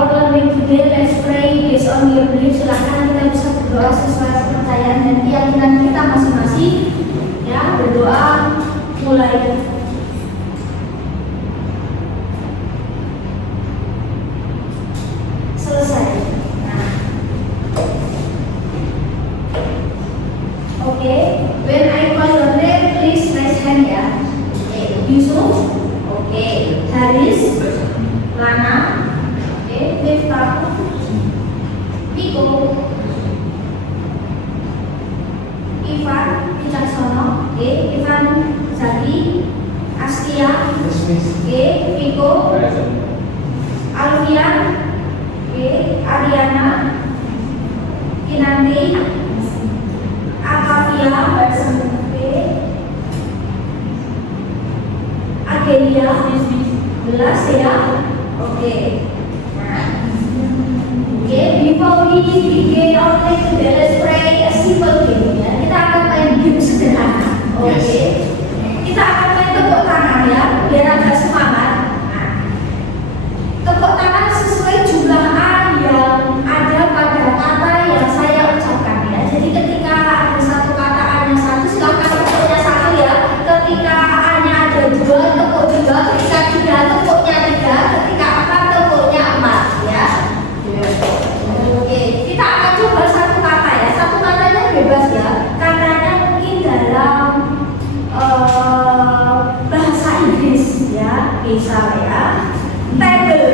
our learning today. Let's pray based on your belief. Silakan kita bisa berdoa sesuai kepercayaan dan keyakinan kita masing-masing. Ya, berdoa mulai. Selesai. Nah, oke. When I call your name, please raise hand ya. Oke. Yusuf. Oke. Haris. Lana. Oke. Miftah. Piko. Ivan Wicaksono. Oke. Ivan Zaki. Astia. Oke. Piko. Alfian. Oke, Ariana, Kinanti, Akavia, oke, Agelia, belas ya, oke. Nah, oke, before we begin our play today, let's play a simple game ya. Kita akan main game sederhana, oke. Kita akan main tepuk tangan ya, biar agak semangat. Nah, tepuk tangan sesuai jumlah yang ada pada kata yang saya ucapkan ya. Jadi ketika ada satu kata A-nya satu, silakan tepuknya satu ya. Ketika A-nya ada dua, tepuk dua. Ketika tiga, tepuknya tiga. Ketika empat, tepuknya empat ya. Oke, kita akan coba satu kata ya. Satu katanya bebas ya. Katanya mungkin dalam bahasa Inggris ya. Misal ya, table.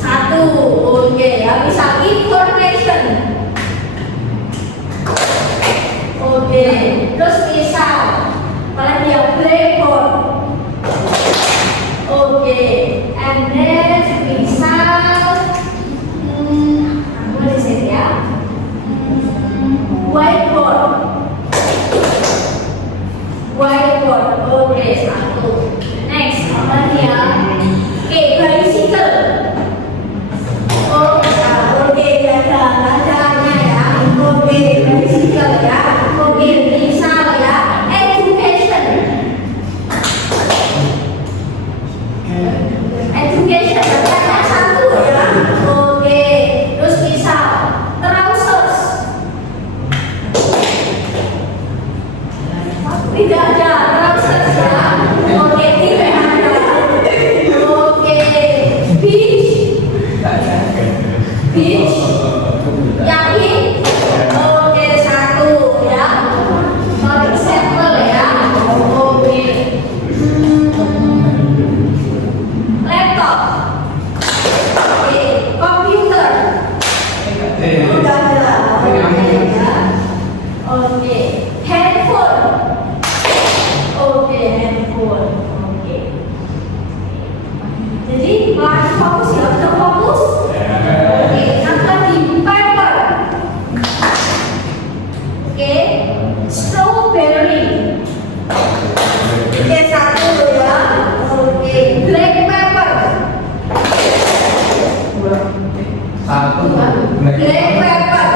Satu, oke ya, bisa information. Oke, terus misal apalagi ya, blackboard. Oke, and then misal apa sih ya, whiteboard. Whiteboard, oke, satu. Next, apa ya? Oke, bicycle. Oke, ada ya. Oke, bicycle ya. Oke, misal ya, education. Education ada satu ya. Oke, terus misal trousers. Tidak ada trousers ya. Oke, tidak ada. Oke, beach. Beach. Yakin? Oke, satu ya. For example ya. Oke. Laptop. Oke, komputer. Udah ada. Oke ya. Oke, handphone. Oke, handphone. Oke. Jadi masih fokus ya, udah fokus. Oke, satu lagi paper. Oke, strawberry. Oke, satu ya. Oke, black pepper. Satu. Black pepper.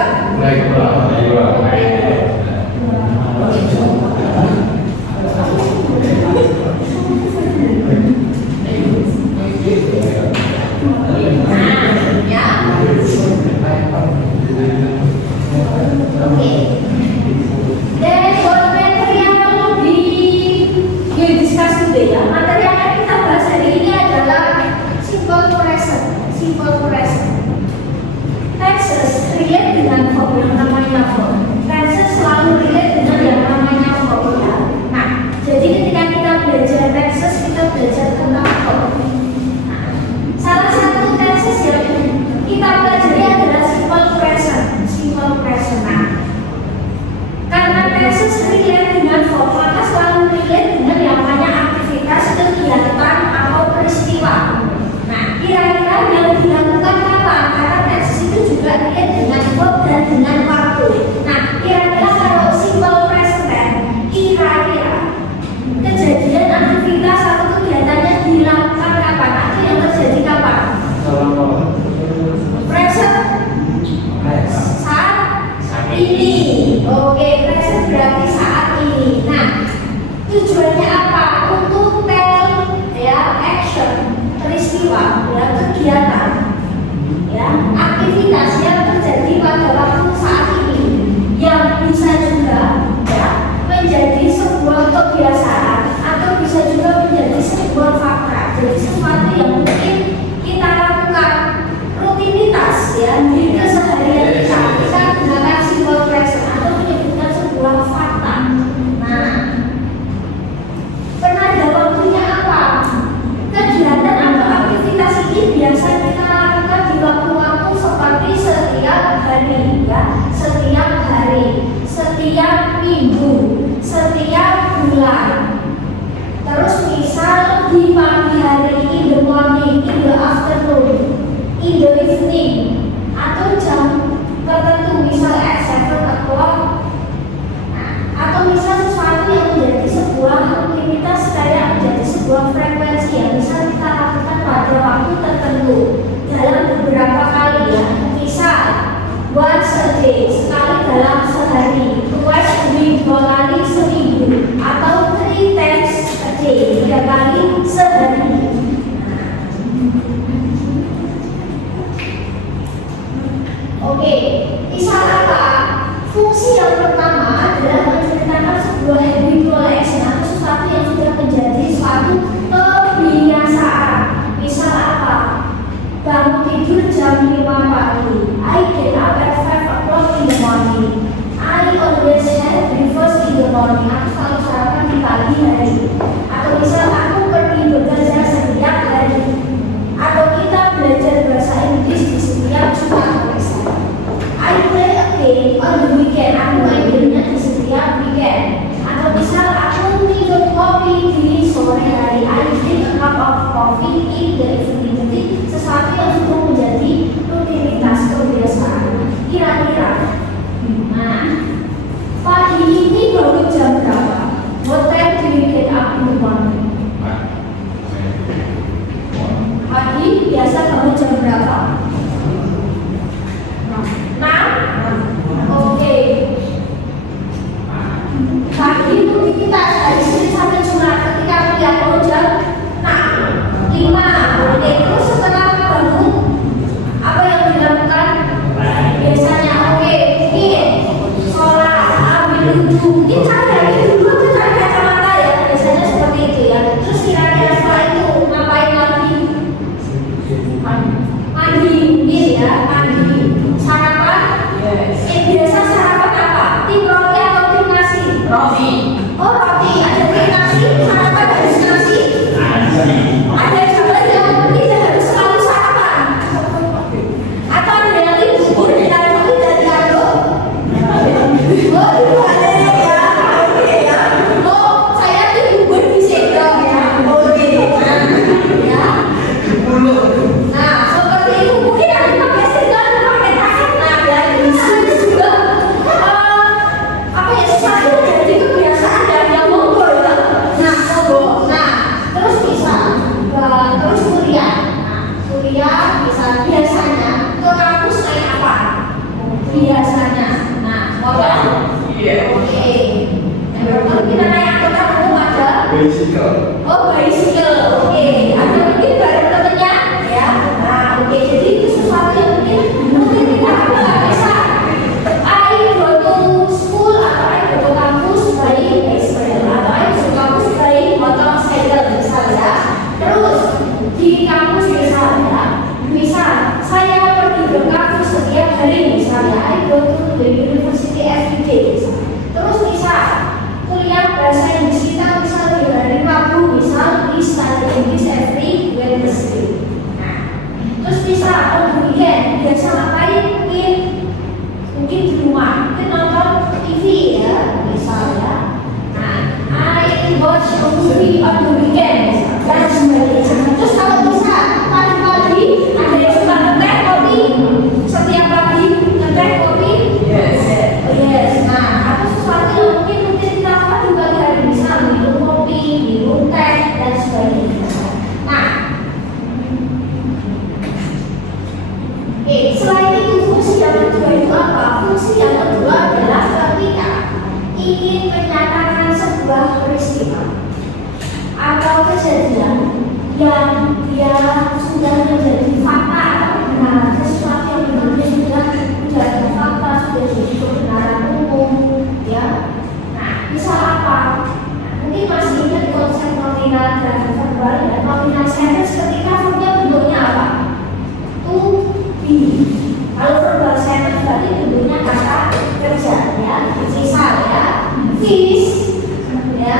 tujuannya apa? Untuk tell ya, apa? Ya, kegiatan, ya, aktivitas yang terjadi pada waktu saat ini yang bisa juga ya menjadi sebuah kebiasaan atau bisa juga menjadi sebuah fakta. Jadi sesuatu yang mungkin kita lakukan rutinitas ya di keseharian kita. Kita gunakan simbol present atau menyebutkan sebuah fakta. Nah, pernah ada waktunya apa? Kegiatan atau aktivitas ini biasa kita lakukan di waktu-waktu seperti setiap hari ya, setiap hari, setiap minggu, setiap bulan. Terus misal di pagi hari, in the morning, in the afternoon, in the evening, atau jam tertentu misal at 7 o'clock. Nah, atau misal sesuatu yang menjadi sebuah rutinitas kayak menjadi sebuah frekuensi yang bisa kita lakukan pada waktu tertentu dalam beberapa kali ya. Misal once a day, sekali dalam sehari, twice a week, 2 kali seminggu, atau 3 times a day, 3 kali sehari. Oke, misal apa? Fungsi yang pertama adalah menceritakan sebuah habitual action atau sesuatu yang sudah menjadi suatu kebiasaan. Misal apa? Bangun tidur jam 5 pagi. I get up at 5 o'clock in the morning. I always have breakfast in the morning. Aku selalu sarapan di pagi hari. Atau misal aku pergi bekerja setiap hari. Atau kita belajar bahasa Inggris di setiap Jumat. I play a game on the weekend. Aku main gamenya di setiap weekend. Atau misal aku minum kopi di sore hari. I drink a cup of coffee in the evening. Jadi sesuatu yang sudah menjadi rutinitas kebiasaan. Kira-kira, nah, pagi ini baru jam berapa? What time do you get up in the morning? Pagi biasa kamu jam berapa? Oke. Pagi rutinitas dari Senin sampai Jumat ketika kuliah mau jam 5. Oke, terus setelah bangun apa yang dilakukan? Biasanya oke, sholat, ambil wudhu. Mungkin cari dulu tuh cari kacamata ya. Biasanya seperti itu ya. Terus kira-kira setelah itu ngapain lagi? Mandi, mungkin ya, mandi. Sarapan? Biasa sarapan apa? Tim roti atau tim nasi? Roti. Oh, roti. Ada tim nasi, sarapan harus nasi. Ada juga yang tidak harus selalu sarapan. Atau ada yang bubur dan roti dan diaduk. Oh, itu ada ya. Oke ya. Oh, saya tim bubur di sendok ya. Oke. Ya. Nah, seperti itu mungkin ada pakai sendok, pakai tangan. Nah, dan bisa juga apa ya, sesuatu jadi kebiasaan dan yang monggo ya. Nah, monggo. Nah, terus bisa terus kuliah. Nah, kuliah bisa biasanya ke kampus naik apa? Biasanya. Nah, motor. Oke. Motor kita naik angkutan umum ada? Bicycle. Oh, bicycle. Oke. Ada mungkin bareng temennya ya. Nah, oke. Jadi itu sesuatu yang mungkin kita nggak bisa. I go to school atau I go to kampus by bicycle atau I go to kampus by motorcycle misalnya. Terus di kampus misalnya, misal saya pergi ke kampus setiap hari misalnya, I go to the university every day misalnya. Terus misal kuliah bahasa Inggris kita misal di hari Rabu misal we study English every Wednesday. Nah, terus misal on the weekend biasa ngapain? Mungkin di rumah, mungkin nonton TV ya misalnya. Nah, I watch a movie on the weekend dan sebagainya. Terus kalau bisa pagi-pagi ada yang suka ngeteh kopi setiap pagi, ngeteh kopi. Yes. Nah, atau sesuatu yang mungkin kita lakukan di pagi hari, misal minum kopi, minum teh dan sebagainya. Nah, selain itu fungsi yang kedua itu apa? Fungsi yang kedua adalah ketika ingin menyatakan sebuah peristiwa atau kejadian yang dia sudah nominal dan verbal ya. Nominal sentence ketika verbnya bentuknya apa? To be. Kalau verbal sentence berarti bentuknya kata kerja ya. Misal ya, fish ya.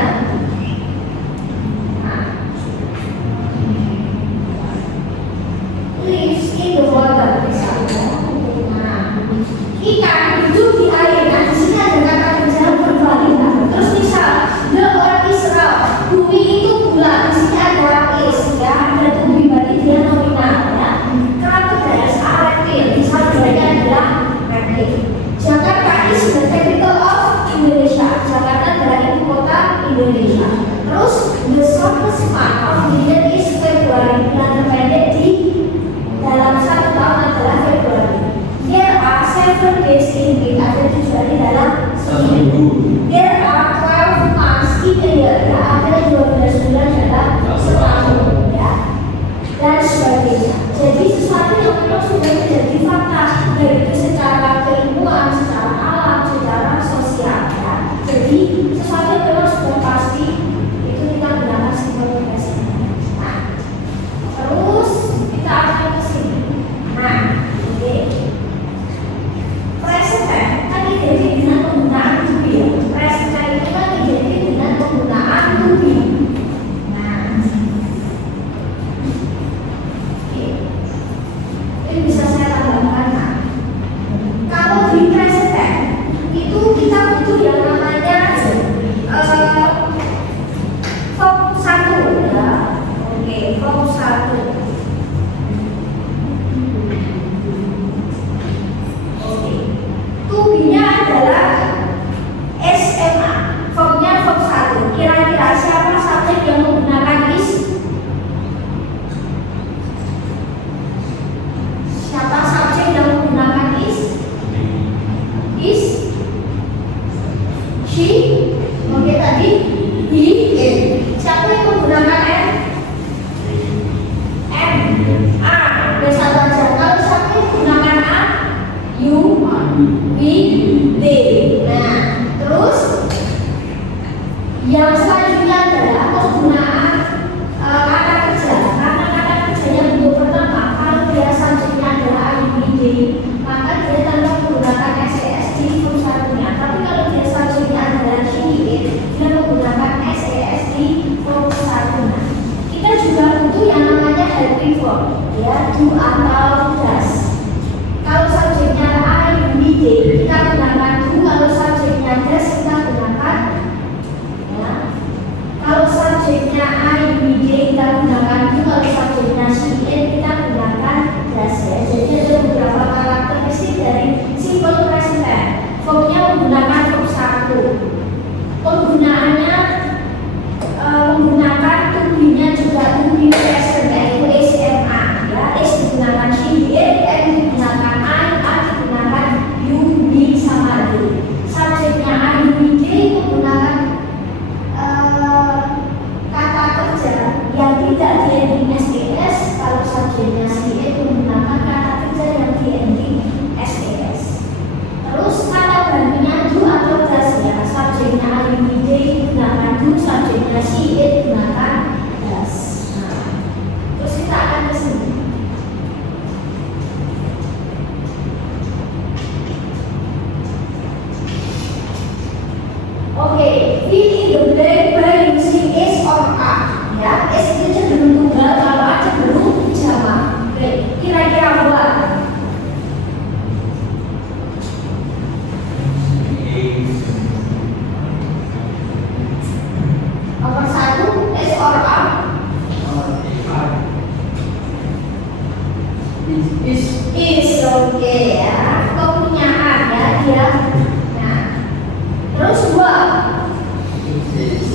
Lives in the water misalnya. Ikan hidup di air. Nah, di sini ada kata kerja berbalik. Terus misal the earth is round. Bumi itu bulat. Di sini ada is ya. Ada bumi berarti dia nominal ya. Crocodiles are reptile. Misal dia adalah reptile. Jakarta is the capital of Indonesia. Jakarta adalah ibu kota Indonesia. Terus the shortest month of the year is February. Bulan terpendek di dalam satu tahun adalah Februari. There are 7 days in week. Ada 7 hari dalam seminggu. There are 12 months in a year. Ya, ada 12 bulan dalam setahun. Ya, dan sebagainya. Jadi sesuatu yang memang sudah menjadi fakta, baik itu secara keilmuan, secara alam, secara sosial. Ya. Jadi sesuatu yang memang sudah pasti itu kita gunakan simbol present. Nah, terus kita akan ke sini. Nah, oke. Present kan identik dengan penggunaan to be. Present itu kan identik dengan penggunaan to be. Nah, oke. Ini bisa saya tambahkan. Nah, kalau di present itu kita butuh yang namanya verb 1 ya. Oke, verb 1. Tubinya adalah SMA, verbnya verb 1. Kira-kira siapa subjek yang menggunakan is? Siapa subjek yang menggunakan is? Is? She? Oke, tadi he, it. Siapa yang menggunakan n? M, a. Biasa baca. Kalau siapa yang menggunakan a? You, we, they. Nah, terus yang selanjutnya adalah penggunaan kata kerja. Karena kata kerjanya bentuk pertama, kalau dia subjeknya adalah I, we, they, maka dia tanpa menggunakan SES di verb 1-nya. Tapi kalau dia subjeknya adalah she, it, dia menggunakan SES di verb 1-nya. Kita juga butuh yang namanya helping verb, ya, do atau does. Kalau subjeknya I, we, they, kita gunakan do. Kalau subjeknya does, kita gunakan ya. Kalau subjeknya I, we, they, kita gunakan do. Kalau subjeknya she, it, kita gunakan does ya. Jadi ada beberapa karakteristik dari simple present tense. Verbnya menggunakan verb 1. Penggunaannya menggunakan to be-nya juga to be present, yaitu SMA ya. Is digunakan she, it, and digunakan I digunakan you, we, sama they. Subjeknya I, we, they menggunakan kata kerja yang tidak di-ending SES. Kalau subjeknya she, it menggunakan kata kerja yang di-ending SES. Terus kata gantinya do atau does ya. Subjeknya I, we, they menggunakan do, subjeknya she, it menggunakan does. Nah, terus kita akan ke sini. Oke, fill in the blank by using is or are. Ya, is itu cenderung tunggal, kalau a cenderung jamak. Oke, kira-kira what? Nomor 1, is or are? Is, oke ya. Kepunyaan ya dia. Nah, terus what?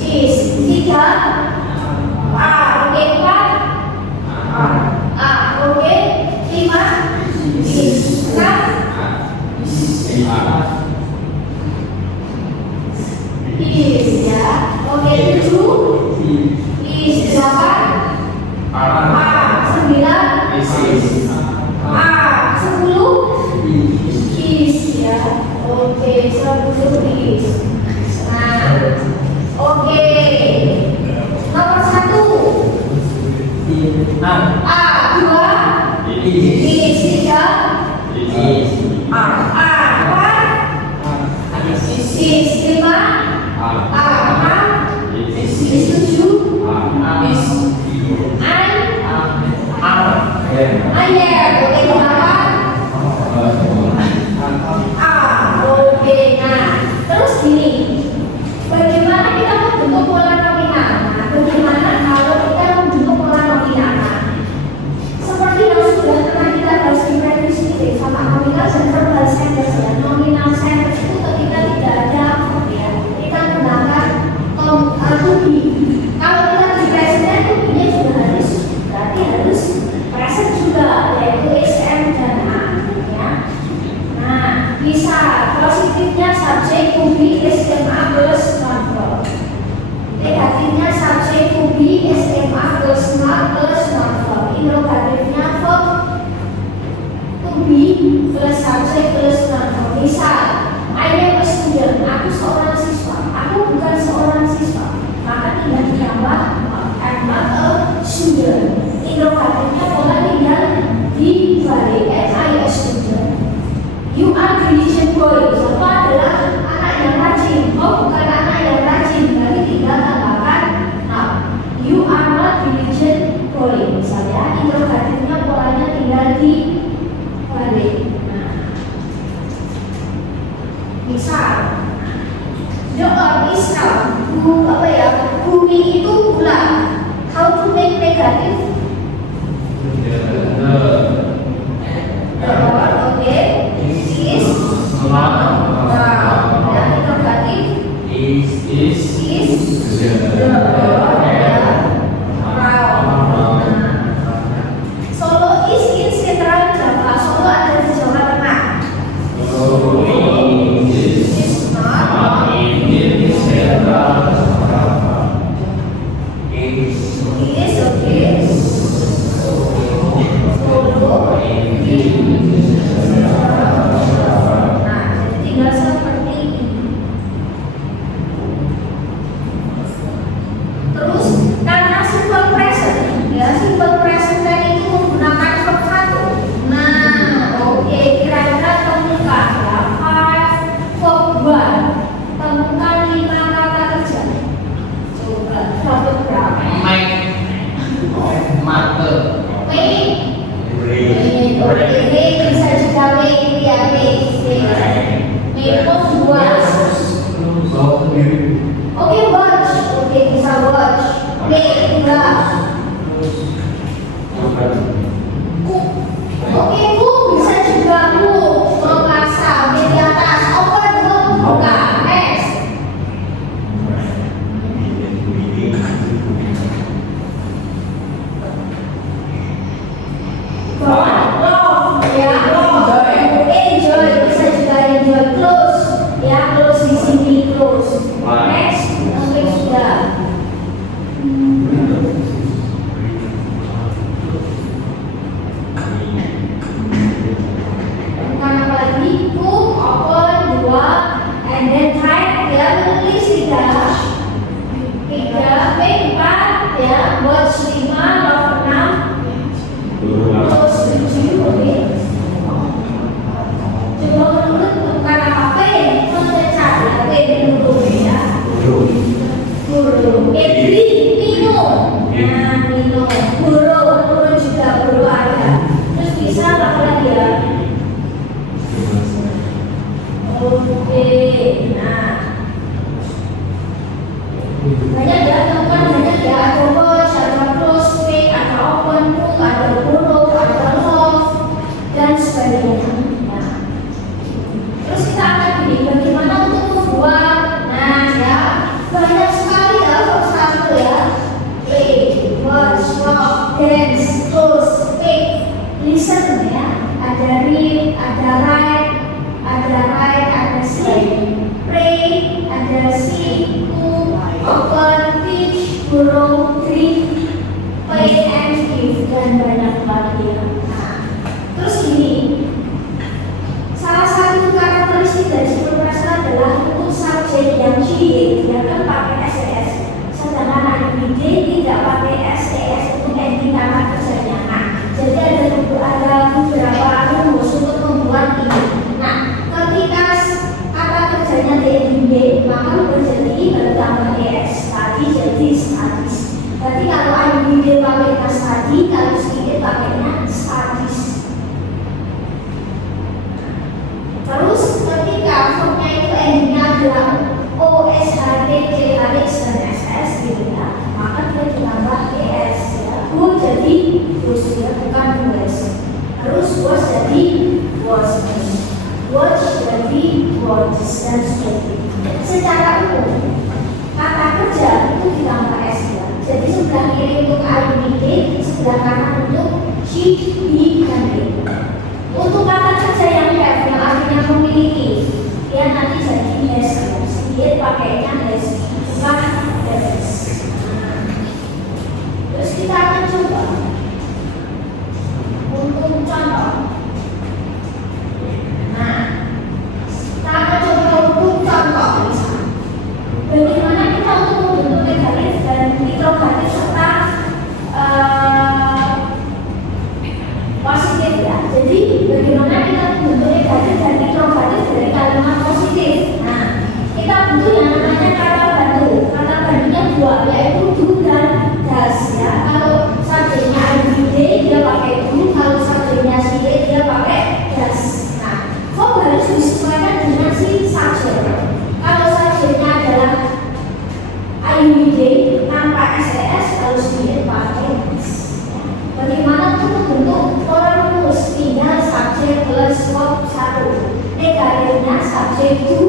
Is. 3 are. Oke, A, dua. Is, tiga. A, empat. Is, lima. A, enam. Is, tujuh. Ayer, oke, delapan. Oke, nah, terus gini, bagaimana kita membentuk pola nominal? Nah, bagaimana kalau kita membentuk pola nominal? Nah, seperti yang sudah pernah kita bahas di revisi sama nominal dan verbal sentence ya. Nominal sentence itu ketika tidak ada verb ya, kita menggunakan to be. Kalau kita di present to be-nya juga harus, berarti harus present juga, yaitu SM dan A ya. Nah, bisa positifnya subject to be SMA plus non-verb, negatifnya subject to be SMA plus non-verb, interrogatifnya verb to be plus subject plus non-verb. Misal, I am a student, aku seorang siswa, aku bukan seorang siswa, maka tinggal ditambah I'm not a student. Interrogatifnya pola tinggal dibalik, am I a student? You are diligent boy. Siapa adalah anak yang rajin? Oh, bukan anak yang rajin. Berarti tinggal tambahkan now. You are not diligent boy. Misalnya interrogatifnya polanya tinggal dibalik. Nah, misal the earth is round. Bumi itu bulat. How to make negatif? The earth, okay. Is round. Dan interrogatif is the earth round. Solo is in central Java. Solo ada di Jawa Tengah. Is not in central Java. Is okay. Solo nah, jadi tinggal seperti ini. Terus karena simple present, ya simple present tadi itu menggunakan verb satu. Nah, oke, kira-kira temukan ya 5 verb 1. Temukan 5 kata kerja. Coba dapat berapa? Oke, bisa juga make ya, make membuat. Oke, watch. Oke, bisa watch. Make enggak. Oke, cook bisa juga cook. Memasak. Oke, di atas. Open, buka. Next. Love, ya, enjoy, bisa juga enjoy. Close, ya, close di sini, close. Next, oke sudah. Bukan apa lagi? Cook, open, dua, and then type, ya, menulis tiga, make 4, ya, watch 5, love 6. Terus 7, oke. Coba menurut bukan apa P, mengecat ya, P menurut ya. Guru, minum. Nah, minum. Guru juga guru ada. Terus bisa apa lagi ya? Oke, nah. Banyak ya, teman banyak ya. Ada watch, ada close, make, ada open, cook, ada guru, ada love, dan sebagainya. Nah, terus kita akan pilih bagaimana untuk membuat. Nah, ya banyak sekali ya satu ya. Play, watch, walk, dance, close, make, listen ya. Ada read, ada write, ada sleep, pray, ada see, cook, open, teach, grow, drink, play, and give, dan banyak lagi ya. Nah, terus ini salah satu karakteristik dari simple present adalah untuk subjek yang she, dia kan pakai ses, sedangkan IBD tidak pakai ses untuk ending kata kerja SHT, CH dan SS gitu ya, maka dia ditambah ES ya. Who jadi whose ya, bukan whose. Terus was jadi was, watch jadi watch dan seterusnya. Secara umum kata kerja itu ditambah S ya. Jadi sebelah kiri untuk IBD, sebelah kanan untuk she, he, dan it. Untuk kata kerja yang have yang artinya memiliki, dia nanti jadi has ya. Dia pakainya has, bukan has. Terus kita akan coba untuk contoh. Nah, kita akan coba untuk contoh misalnya. Bagaimana kita untuk membentuk negatif dan interrogatif serta positif ya. Jadi bagaimana kita membentuk negatif dan interrogatif dari kalimat positif. Nah, kita bentuk yang namanya kata bantu. Kata bantunya dua, yaitu do dan das ya. Kalau subjeknya IBD dia pakai do, kalau subjeknya CA dia pakai das. Nah, kok harus disesuaikan dengan si subjek. Kalau subjeknya adalah IBD tanpa SES, harus dia pakai das. Bagaimana untuk membentuk pola rumus? Tinggal subjek plus verb 1. Negatifnya subjek do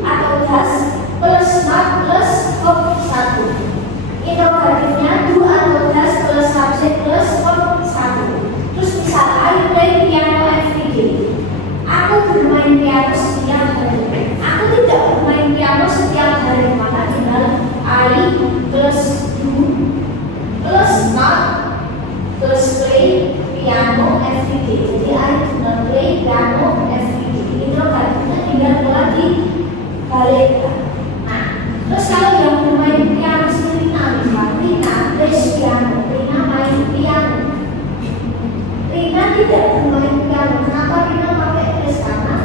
atau das plus not plus verb 1. Interrogatifnya do atau das plus subjek plus verb 1. Terus misal I play piano every day. Aku bermain piano setiap hari. Aku tidak bermain piano setiap hari, maka tinggal I plus do plus not plus play piano every day. Jadi I do not play piano every day. Interrogatifnya tinggal lagi balikkan. Nah, terus kalau yang bermain piano sendiri misalnya Rina plays piano, Rina main piano. Rina tidak bermain piano. Kenapa Rina pakai S? Karena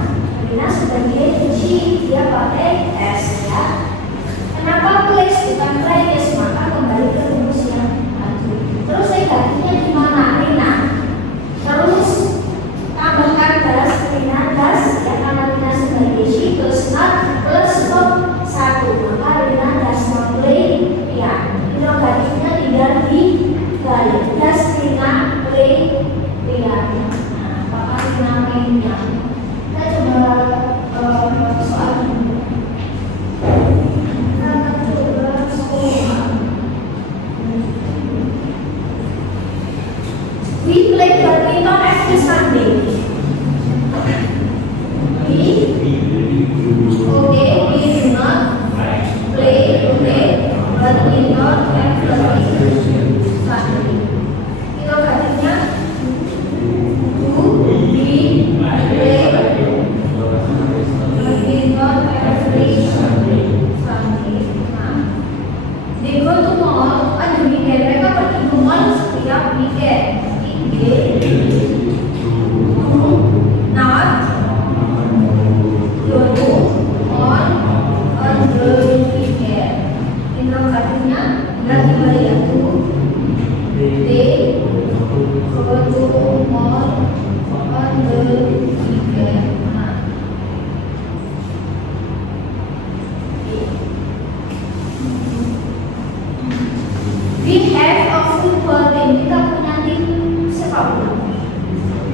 Rina sebagai kunci dia pakai S ya. Kenapa plays bukan plays? Maka kembali ke rumus yang tadi. Terus negatifnya di mana? Rina. Terus tambahkan das, Rina das ya, karena Rina sebagai she plus not plus verb 1, maka Rina das not play piano. Interrogatifnya tinggal dibalik. Das Rina play piano. Nah, apakah Rina main piano? Kita coba soal ini. Kita akan coba soal. We play badminton every Sunday. We do not play badminton every Sunday. Interrogatifnya do we play badminton every Sunday. Nah, they go to mall on the weekend. Mereka pergi ke mall setiap weekend. Not go on the weekend. Interrogatifnya berarti balik itu they go to mall on the weekend. Nah, we have a football team. Kita punya tim sepak bola.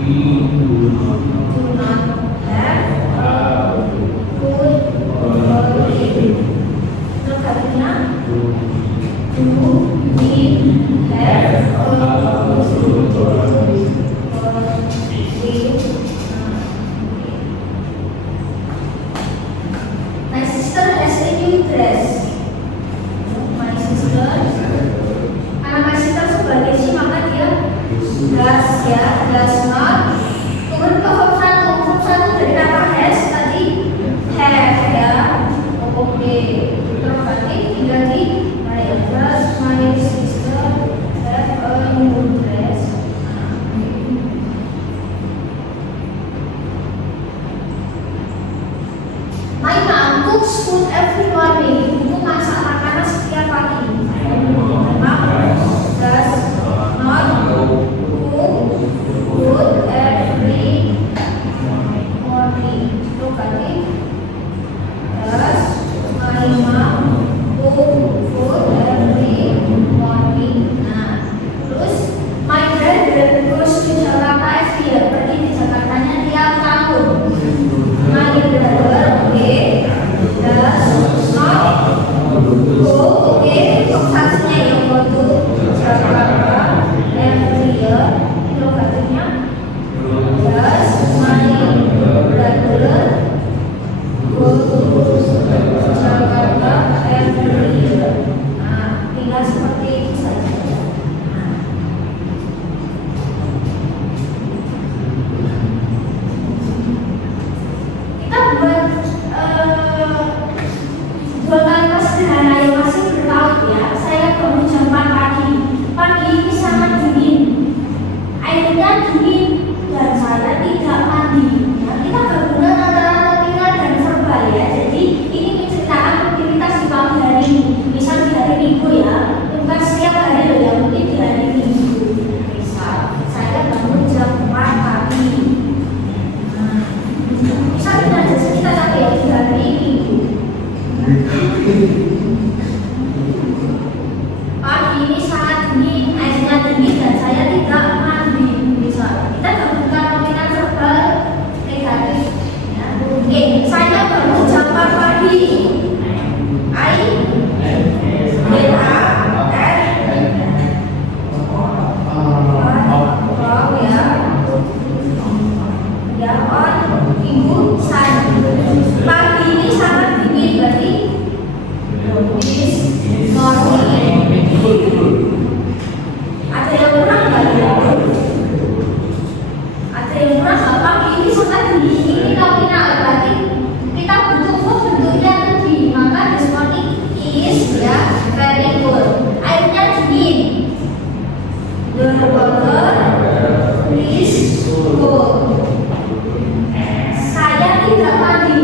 Do not have a football team. Interrogatifnya do we have a football team. My sister has a new dress. My sister, karena my sister sebagai si maka dia does ya, does not. Turun ke verb 1. Verb 1 dari kata has tadi have ya. Oke. Interrogatif tinggal di does my sister have a new dress. My mom cooks food every morning. Ibu masak makanan setiap pagi. Mom does not cook food every morning. Does my mom dingin dan saya tidak mandi. Nah, kita gabungan antara nominal dan verbal ya. Jadi ini menceritakan aktivitas di pagi hari ini. Misal di hari Minggu ya, bukan setiap hari loh ya, mungkin di hari Minggu. Misal saya bangun jam 4 pagi. Nah, misal kita sampai ya di hari Minggu. Pagi ini sangat dingin, airnya dingin dan saya tidak mandi. Misal kita gabungkan nominal verbal negatif. Ya. Oke, saya bangun jam 4 pagi. I pagi ini sangat dingin berarti ada yang kurang nggak ya? Ada yang kurang nggak? Pagi ini sangat dingin ini nominal berarti kita butuh verb bentuknya lebih, maka this morning is ya very good. Airnya dingin. The water is cold. Saya tidak mandi.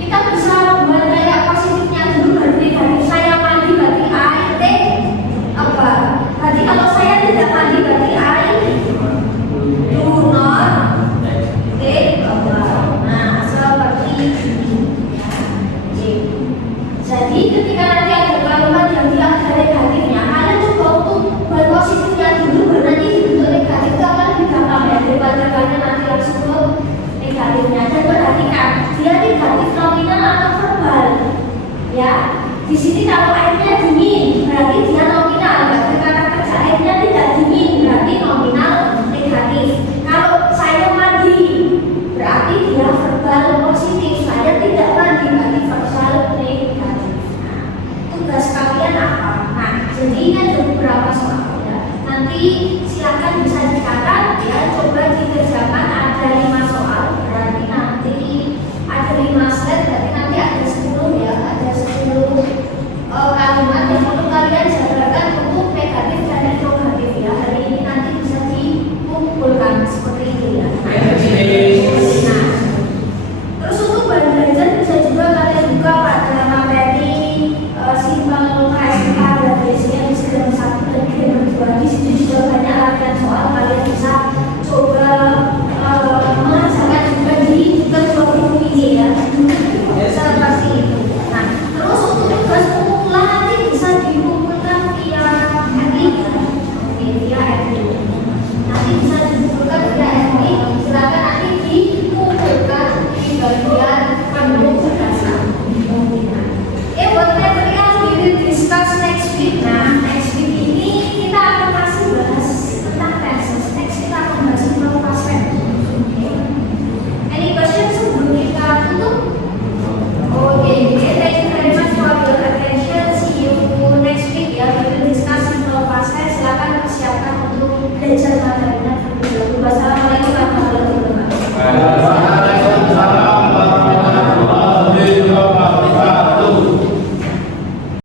Kita bisa buat kayak positifnya dulu berarti dari saya mandi berarti I take apa? Tadi kalau saya tidak mandi berarti I do not take a bath. Nah, seperti ini. Ya. Jadi ketika nanti ada kalimat yang ada negatifnya, kalian coba untuk buat positifnya dulu baru nanti dibentuk negatif itu akan lebih gampang ya daripada kalian nanti langsung ke negatifnya. Dan perhatikan dia negatif nominal atau verbal. Ya, di sini kalau airnya dingin berarti dia